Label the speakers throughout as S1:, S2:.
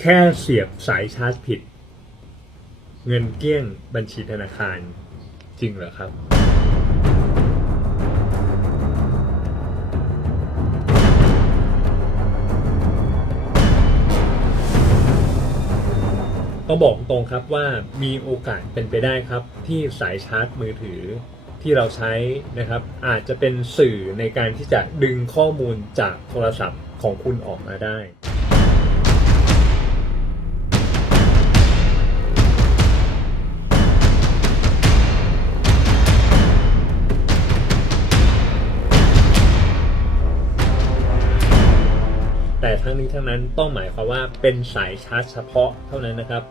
S1: แค่เสียบสายชาร์จผิด เงินเกลี้ยงบัญชีธนาคารจริงเหรอครับต้องบอกตรงครับว่ามีโอกาสเป็นไปได้ครับ ที่สายชาร์จมือถือที่เราใช้นะครับ อาจจะเป็นสื่อในการที่จะดึงข้อมูลจากโทรศัพท์ของคุณออกมาได้ แต่ทั้งนี้ทั้งนั้นต้องหมายความว่าเป็นสายชาร์จเฉพาะเท่านั้นนะครับ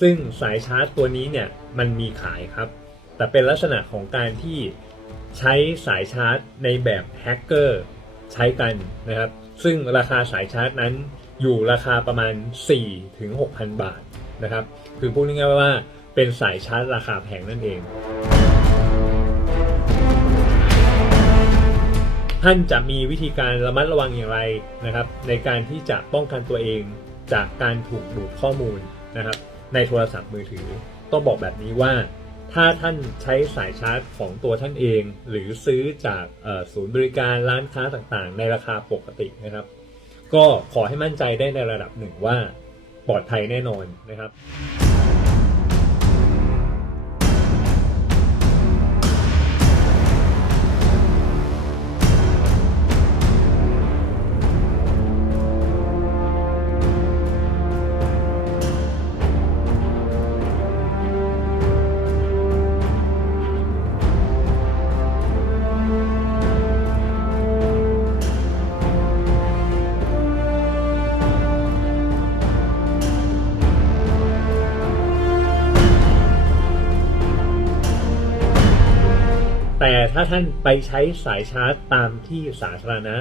S1: ซึ่งสายชาร์จตัวนี้เนี่ยมันมีขายครับ แต่เป็นลักษณะของการที่ใช้สายชาร์จในแบบแฮกเกอร์ใช้กันนะครับ ซึ่งราคาสายชาร์จนั้นอยู่ราคาประมาณ4ถึง6,000บาทนะครับ คือพูดง่ายๆว่าเป็นสายชาร์จราคาแพงนั่นเอง ท่านจะมีวิธีการระมัดระวังอย่างไรนะครับ ในการที่จะป้องกันตัวเองจากการถูกดูดข้อมูลนะครับ ในโทรศัพท์มือถือ ต้องบอกแบบนี้ว่า ถ้าท่านใช้สายชาร์จของตัวท่านเอง หรือซื้อจากศูนย์บริการร้านค้าต่างๆ ในราคาปกตินะครับ ก็ขอให้มั่นใจได้ในระดับหนึ่งว่าปลอดภัยแน่นอนนะครับ แต่ถ้าท่านไปใช้สายชาร์จตามที่สาธารณะ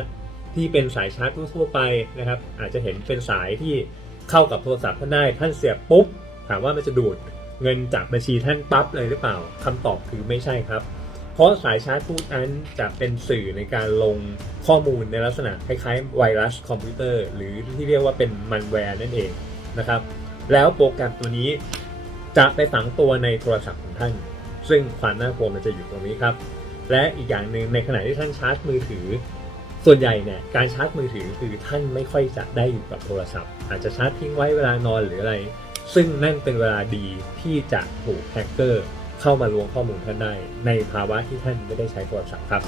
S1: ที่เป็นสายชาร์จทั่วไปนะครับ อาจจะเห็นเป็นสายที่เข้ากับโทรศัพท์ท่านได้ ท่านเสียบปุ๊บ ถามว่ามันจะดูดเงินจากบัญชีท่านปั๊บเลยหรือเปล่าคำตอบคือไม่ใช่ครับ เพราะสายชาร์จพวกนั้นจะเป็นสื่อในการลงข้อมูลในลักษณะคล้ายๆไวรัสคอมพิวเตอร์หรือที่เรียกว่าเป็นมันแวร์นั่นเองนะครับ แล้วโปรแกรมตัวนี้จะไปฝังตัวในโทรศัพท์ของท่าน ซึ่งความน่ากลัวมันจะอยู่ตรงนี้ครับ และอีกอย่างหนึ่งในขณะที่ท่านชาร์จมือถือ ส่วนใหญ่เนี่ยการชาร์จมือถือคือท่านไม่ค่อยจะได้อยู่กับโทรศัพท์ อาจจะชาร์จทิ้งไว้เวลานอนหรืออะไร ซึ่งนั่นเป็นเวลาดีที่จะถูกแฮกเกอร์เข้ามาล้วงข้อมูลท่านได้ ในภาวะที่ท่านไม่ได้ใช้โทรศัพท์ครับ